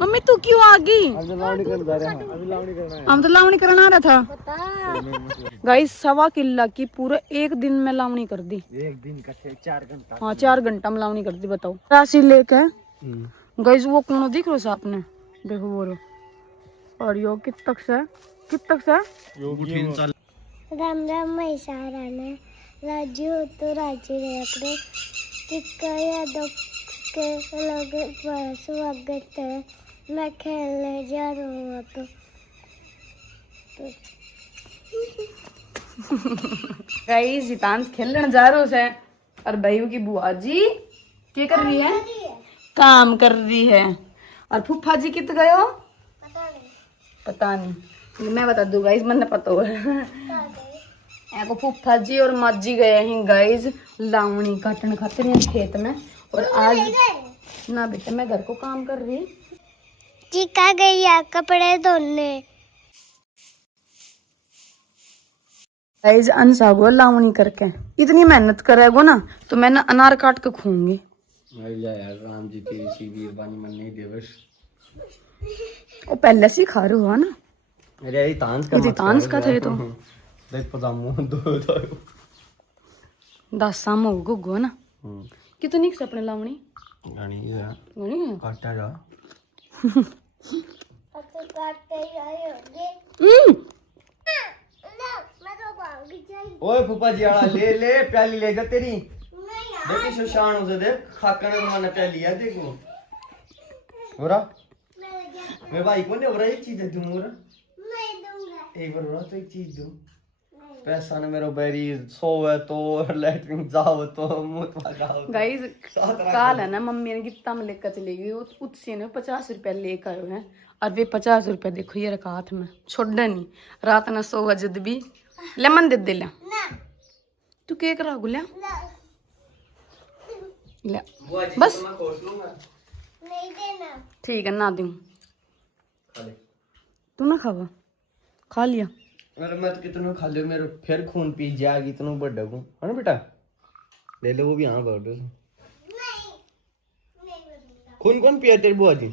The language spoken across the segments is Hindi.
मम्मी तू क्यों आ गई? हम तो लावणी करना आ रहा था गाइस। 1.25 किलो की पूरा एक दिन में लावणी कर दी। एक दिन का 4 घंटा। हाँ 4 घंटा में लावणी कर दी। बताओ राशि लेके गाइस। वो कौन दिख रहा है आपने? देखो वो रो। और यो कित तक से राम राम महिषाराने राजू तो राजी रेकड़ो टिक्का यादव के लोग स्वागत है। मैं खेलने जा रहा हूँ तो गाइस हितांश खेलने जा रहे है और भाइयों की बुआ जी क्या कर रही है? काम कर रही है। और फूफा जी कित गए हो? पता नहीं। मैं बता दूँ गाइस, मैंने पता हुआ है को फूफा जी और माँ जी गए हैं गाइस लावणी काटने खातिर हैं खेत में। और आज ना बेटा मैं घर को काम कर रही। चिका गई है कपड़े धोने। गाइस अनसागो लावणी करके इतनी मेहनत करेगो ना तो मैं ना अनार काट के खूंगी। यार राम जी तेरी सीधी बानी मन नहीं दे बस। वो पहले से ही खा रहे हो ना। अरे ये तांस का थे तो देख पजामो दो 10 साम हो गो ना। कितनी अपने लावणी गानी है नहीं है काटा जा। ओए फूफा जी आला ले प्याली ले जा तेरी। देखी सुशान उसे देख खाकने को मैंने प्याली है देखो। हो रहा मेरे भाई को नहीं हो रहा एक चीज है दूं मोरा एक बार हो रहा तो एक चीज दूं। पैसा ने मेरा बैरी सोवे तो लैट्रिन जाओ तो मुंह लगाओ। गाइस काल है ना मम्मी ने गिफ्ता में लेकर चली गई। उससे ने 50 रुपया लेकर आयो है। और वे 50 रुपया देखो ये रखा हाथ में छोड़ना नहीं। रात ना सोवा जद भी लेमन दे दे ले तू केक रहा गुल्या ले बस नहीं देना। ठीक है ना दूं तू ना खावा खा लिया। मेरे मत कितनो खा लियो मेरे फिर खून पी जाएगी इतनो बड़ा को है ना बेटा ले ले वो भी हाँ कर दो। खून कौन पिया तेरी बुआ जी?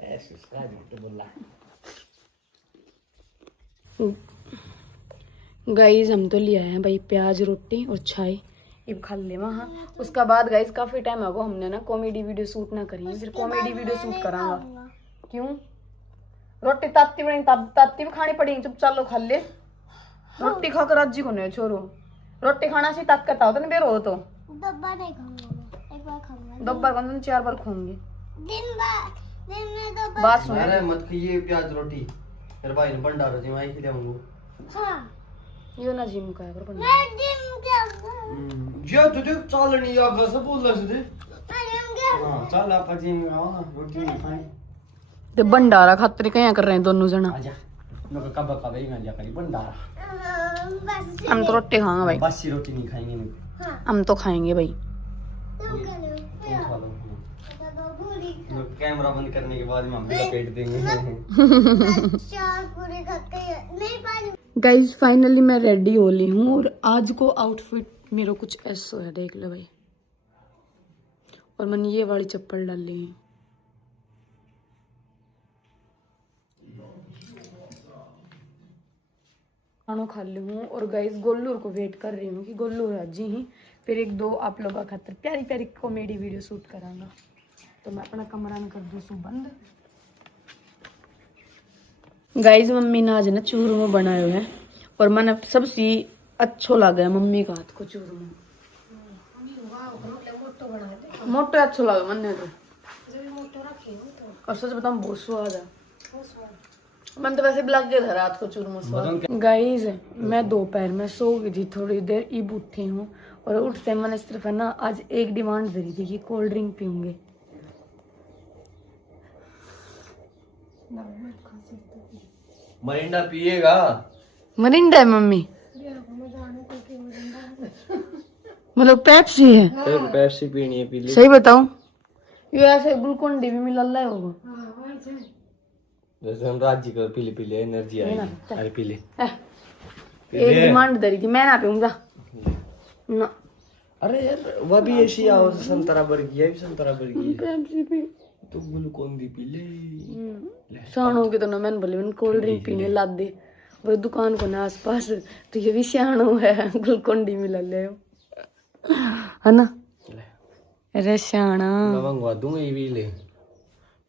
ऐसे सारी तो बोला गाइस हम तो ले आए हैं भाई प्याज रोटी और चाय। अब खा ले वहाँ। उसका बाद गाइस काफी टाइम हो गया हमने ना कॉमेडी वीडियो शूट ना करी। फिर कॉमेडी वीडियो शूट करांगा। क्यों? रोटी ताती बनी ताती भी खानी पड़ेगी। चुप चालो खा ले रोटी खाकर आज जी को नहीं छोरो। रोटी खाना से ताकत आओ तो नहीं बेर हो तो डब्बा नहीं खाऊंगा एक बार खाऊंगा। 2 बार खाऊंगा 4 बार खाऊंगी दिन में 2 बार। बात सुन अरे मत खाइए प्याज रोटी तेरे भाई ने भंडारा जी मैं खिलाऊंगा। हाँ यो ना जिम का कर बन मैं दिन क्या जे तुझे चल नहीं आ बस बोल रहा दे। हां चल आप जी में आओ ना रोटी नहीं खाए ते भंडारा खातिर क्या कर रहे हैं दोनों जना? आजा नो कब खावे ही ना जा करी भंडारा। बस हम तो रोटी खाएंगे भाई। बासी रोटी नहीं खाएंगे नहीं। हम तो खाएंगे भाई। कैमरा बंद करने के बाद हम भी लपेट देंगे। गाइस फाइनली मैं रेडी हो ली हूँ और आज को आउटफिट मेरा कुछ ऐसा है देख लो भाई। और मैंने ये वाली चप्पल डाल ली है। खाना खा ली हूँ और गाइस गोल्लूर को वेट कर रही हूँ कि गोल्लूर आज ही फिर 1-2 आप लोगों का खातिर प्यारी प्यारी कॉमेडी वीडियो शूट करांगा। तो मैं अपना कमरा में कर दूँ सो बंद। गाइस मम्मी ने आज ना चूरमा बनायो है और मैंने सबसे अच्छो लगा है मम्मी का हाथ को चूरमा। मोटो अच्छो लगा मैंने तो। और सच बताऊं बहुत स्वाद है। मैंने तो वैसे भी लग गया था रात को चूरमा स्वाद। गाइस मैं दोपहर में सो गई थी थोड़ी देर इब उठी हूँ और उठते मैंने सिर्फ है ना आज एक डिमांड करी थी कि कोल्ड ड्रिंक पीऊंगे। मरिंडा पिएगा? मरिंडा है मम्मी मतलब पेप्सी है। पेप्सी पीनी है पी ले। सही बताऊं ये ऐसे ग्लूकोन डी भी मिला होगा। जैसे हम राज्य कर पी ले एनर्जी आएगी। अरे पी ले। एक डिमांड दे रही थी मैं ना पीऊंगा ना। अरे यार वह भी ऐसी आओ संतरा बर्गी है भी संतरा बर्गी है। पेप्सी पी तो ग्लूकोन दी पी ले। शानों के तो ना मैंने बोले कोल्ड ड्रिंक पीने ला दे वो दुकान को ना आसपास, तो ये भी शानो है ग्लूकोन डी मिला ले है ना। अरे शाना मैं मंगवा दूंगा ये भी ले।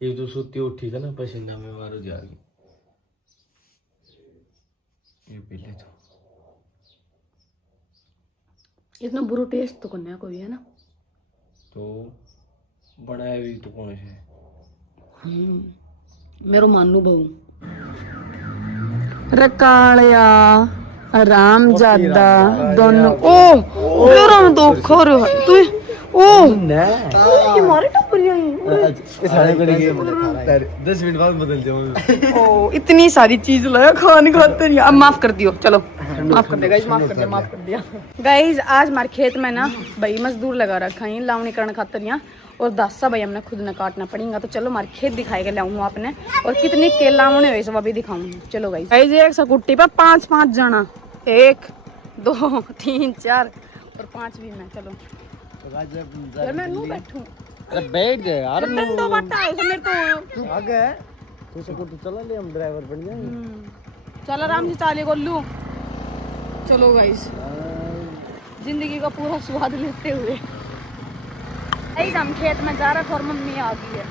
ये तो सुती उठी था ना पसीना में मारो जागी। ये पी ले तो इतना बुरा टेस्ट तो करने कोई है ना। तो बनाया भी तो कौन है? मेरो मानू बहू रकालिया आराम ज्यादा दोनों ओ राम तो खोर तू ओ ये मारे टपरिया ये सारे करेंगे 10 मिनट बाद बदल जाऊंगा। ओ इतनी सारी चीज लाया खाने खाते नहीं। अब माफ कर दियो, चलो माफ कर दे गाइस, माफ कर दिया गाइस। आज हमारे खेत में ना भाई मजदूर लगा रखा है लावनी करने खातर यहाँ, और 10 भाई हमने खुद न काटना पड़ेगा। तो चलो हमारे खेत दिखाएगा लाऊंगा आपने, और कितनी केला होने हुए सब अभी दिखाऊंगी। चलो गाइस एक सकुट्टी पे 5-5 जना, 1 2 3 4 और 5 भी मैं। चलो यार मैं नू बैठूं। अरे बैठ जा यार। डंडो बट्टा है मेरे तो आगे तू स्कूटी चला ले, हम ड्राइवर बन जाएंगे। चल आराम से चाले गोलू। चलो गाइस जिंदगी का पूरा स्वाद लेते हुए गाइस हम खेत में जा रहे थे और मम्मी आ गई है।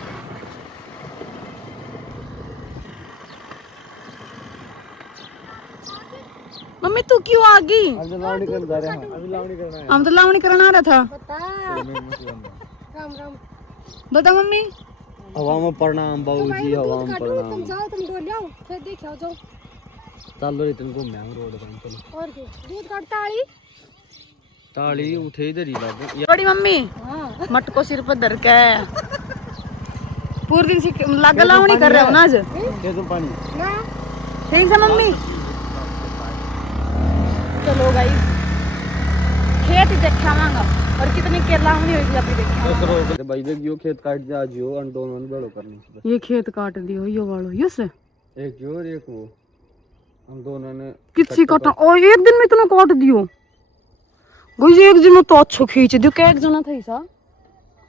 मम्मी तू क्यों आ गई? अभी लावणी करने जा रहे हैं। अभी लावणी करना है। हम तो लावणी करना आ रहा था। राम राम बता मम्मी। हवा में प्रणाम बाबूजी, हवा में प्रणाम। तुम जाओ, तुम डोल आओ, फिर देखो जाओ। चल रे तुम घूम हम रोड पर चलो। और दूध काटता आली ताली उठे इधर ही लागे। बड़ी मम्मी मटको सिर पर धर के पूरे दिन लाग लावणी कर रहे हो ना आज। दे दो पानी। ना ठीक है मम्मी। चलो गाइस खेत ही देखावांगा और कितनी केला होनी होगी अभी देखावांगा। भाई देखियो खेत काट दे आज यो अंडोन में बड़ो करनी। ये खेत काट दियो यो वालो यो से एक यो और एक वो, हम दोनों ने किसी काटा। और एक दिन में इतना काट दियो गुज। एक दिन में तो अच्छा खींच दियो। क्या एक जना था ऐसा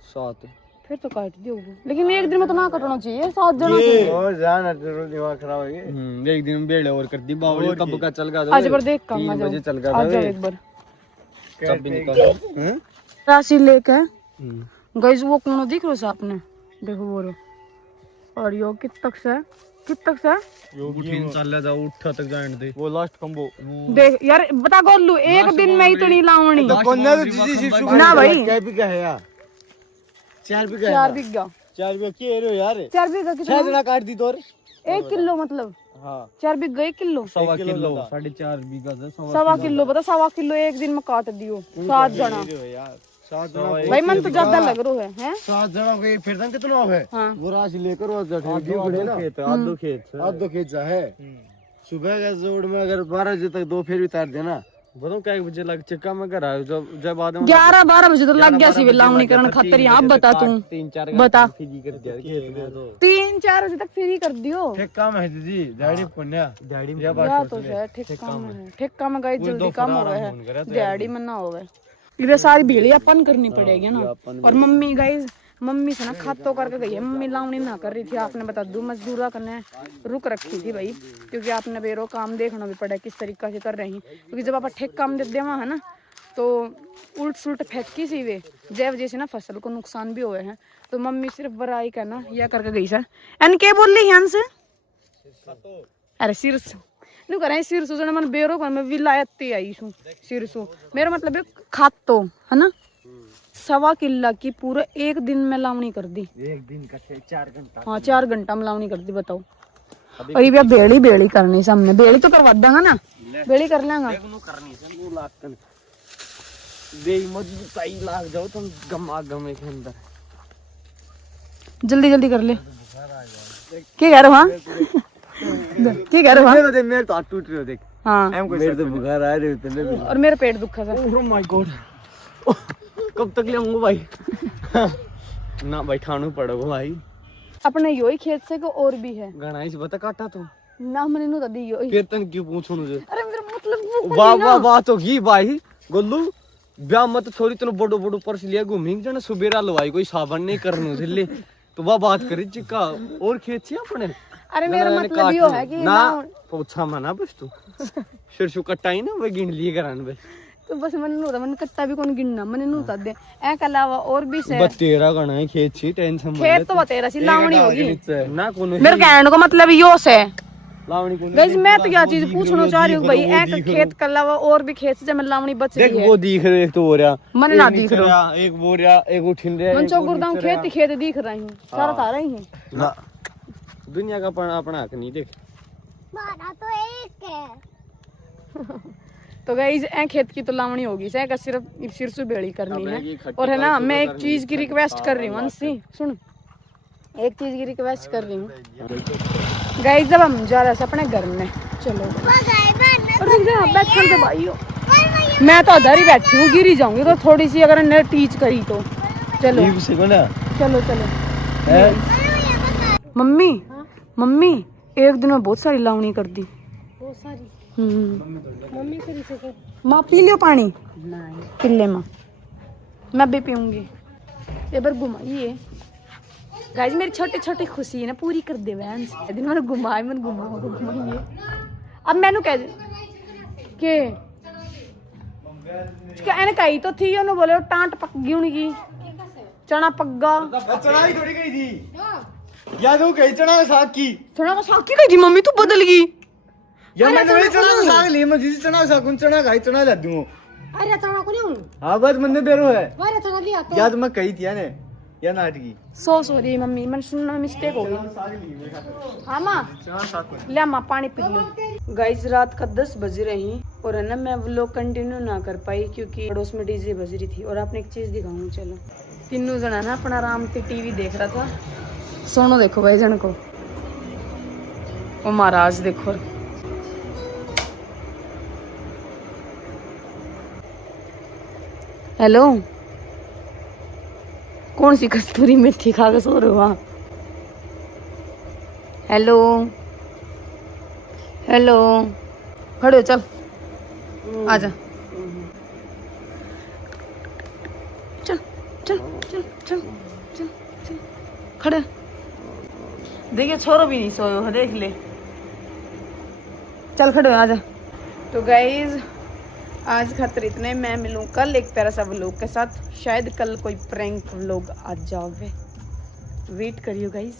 7 फिर तो काट दियो, लेकिन एक दिन में तो ना काटना चाहिए। 7 जना थे। और जाना जरूर दिमाग खराब हो गया। एक दिन बेड़े और कर दी बावली कब का चल गया। आज बार देख काम आ जाओ, बजे चल गया आ जाओ एक बार तब भी निकल राशि लेके गाइस। वो कौन दिख रहा है आपने? देखो वो रो। और यो कित तक से उठीन चल जाओ उठा तक जाने दे। वो लास्ट कंबो देख यार बता गोलू एक दिन में इतनी लावणी तो कौन तो जीजी ना भाई। क्या बिका है यार? 4 बिका 4 बिघा 4 बिका के रो यार। 4 बिघा कितना? 6 जना काट दी तोर 1 किलो मतलब। हां 4 बिघा 1 किलो 1.25 किलो 4.5 बीघा से 1.25 किलो बता। 1.25 किलो एक दिन में काट दियो 7 जना यार। 7 जना भाई मन तो ज्यादा लग रहा है हैं। 7 जना को फिर तक कितना है? हाँ वो राशि लेकर वो खेत आधो खेत जा है। सुबह का जोड़ में अगर 12 बजे तक 2 फेर उतार देना, बताओ क्या बजे लग चक्का में घर आए जब आदमी 11-12 बजे तो लग गया सी लावणी करने खातर। यहाँ बता तू 3-4 बता फ्री कर दिया खेत में तो 3-4 बजे तक फ्री कर दियो। ठीक काम है दीदी। दिहाड़ी पुण्य दिहाड़ी में या तो है ठीक काम है। ठीक काम गाइस जल्दी काम हो गया है, दिहाड़ी में ना हो गए। इधर सारी भीड़ी अपन करनी पड़ेगी ना। और मम्मी गाइस मम्मी से ना खातो करके गई है। मम्मी लावणी ना कर रही थी, आपने बता दूं मजदूरा करने रुक रखी थी भाई, क्योंकि आपने बेरो काम देखना भी पड़ा किस तरीका से कर रही हैं। क्योंकि जब आप ठेक काम दे देवा है ना तो उल्ट सुलट फेंकी सी वे जय वजह से ना फसल को नुकसान भी हुए हैं। तो मम्मी सिर्फ बराई करना यह करके गई सर। एन के बोल रही हंस अरे सिरसो नु करे सिरसो जने मन बेरो कर मैं विलायत आई हूं। सिरसो मेरा मतलब खातो है ना 1.25 किलो की पूरा एक दिन में लावणी कर दी। एक दिन का 4 घंटा। हाँ 4 घंटा में लावणी कर दी बताओ। और ये बेड़ी करनी सब में बेड़ी तो करवा देंगे ना, बेड़ी कर लेंगे। मजबूताई लाग जाओ तुम गमा गमे के अंदर। जल्दी जल्दी कर ले। क्या कह रहे हो? क्या कह रहे हो? मेरे तो हाथ टूट रहे हो देख। हाँ मेरे तो बुखार आ रहे होते हैं और मेरा पेट दुखा था। ओह माय गॉड कब तक ले आऊंगा भाई? ना भाई ठाणू पड़ोगा भाई। अपने यो ही खेत से को और भी है गाना इस बता काटा तो ना मैंने नु दी यो ही। कीर्तन क्यों पूछो मुझे? अरे मेरा मतलब वाह वाह वाह तो घी भाई गोलू ब्याह मत छोरी तने बड़ो बड़ो पर्स लिया घूमिंग जने सुबेरा लवाई कोई सावन नहीं करनु ले तो वह बात करी चिक्का और खेत छी अपने अरे मेरा मतलब यो है कि ना पोछा मना बस तू शिरशु कटाई ना वे गिन लिए करान बस तो बस मन नूता मन कट्टा भी कौन गिनना मन नूता दे ए के अलावा और भी से बतेरा गणा है खेत छी टेंशन मत खेत तो बतेरा सी लावणी होगी ना कोनो मेरे कहने को मतलब यो से लावणी को गाइस मैं तो क्या चीज पूछना चाह रही हूँ भाई एक खेत के अलावा और भी खेत से मैं लावणी बच रही देख है वो दिख रहे एक तो हो रहा मन ना दिख रहा एक वो रहा एक उठिन रहा मन चौगुरदाऊ खेत खेत दिख रही हूँ सारा तारा ही है ना दुनिया का अपना हक नहीं देख हमारा तो एक है। तो गाइस ए खेत की तो लावणी होगी से का सिर्फ सिरसु बेड़ी करनी है और है ना मैं एक चीज की रिक्वेस्ट कर रही हूँ अंशी सुन एक चीज की रिक्वेस्ट कर रही हूँ गाइस जब हम जा रहे हैं अपने घर में चलो अरे बैठने दे भाई मैं तो उधर ही बैठी हूँ गिरी जाऊंगी तो थोड़ी सी अगर ने टीच करी तो चलो चलो चलो मम्मी मम्मी एक दिन में बहुत सारी लावणी कर दी बहुत सारी मम्मी करी सके माँ पी लियो पानी किले माँ मैं भी पीऊंगी ये बार घुमाइए गाइस मेरी छोटी छोटी खुशी है ना पूरी कर दे बहन दिन मैंने घुमाए मन घुमाइए अब मैंने कह दे के कहने कही तो थी उन्होंने बोले टांट पक गई उनकी चना पक्गा चढ़ाई थोड़ी गई थी याद हो गई चढ़ा साग की चना को साग की गई थी मम्मी तू बदल गई यार मैंने वही चढ़ा साग ली मैं जिस चढ़ा साग उन चढ़ा खाई चढ़ा ला दूं अरे चना को नहीं हां बस मंदे बेरो है वारे चना लिया तो याद मैं कही थी ने या नाटकी सॉरी मम्मी मन सुनना मिस्टेक हो गई हाँ माँ ले माँ पानी पी लो गाइस रात का 10 बज रहे हैं और है ना मैं व्लॉग कंटिन्यू ना कर पाई क्योंकि पड़ोस में डीजे बज रही थी और आपने एक चीज दिखाऊं चलो तीनों जना ना अपना आराम से टीवी देख रहा था सोनो देखो भाई जन को ओ महाराज देखो हेलो कौन सी कस्तूरी मेथी खा के सो रहे हो वहाँ हेलो हेलो खड़े हो चल आजा चल चल चल चल चल चल खड़े देखिए छोरो भी नहीं सोए हो देख ले चल खड़े हो आजा तो गाइज आज खातिर इतने मैं मिलूँ कल एक प्यारा सा व्लॉग के साथ शायद कल कोई प्रैंक व्लॉग आ जावे वेट करियो गाइज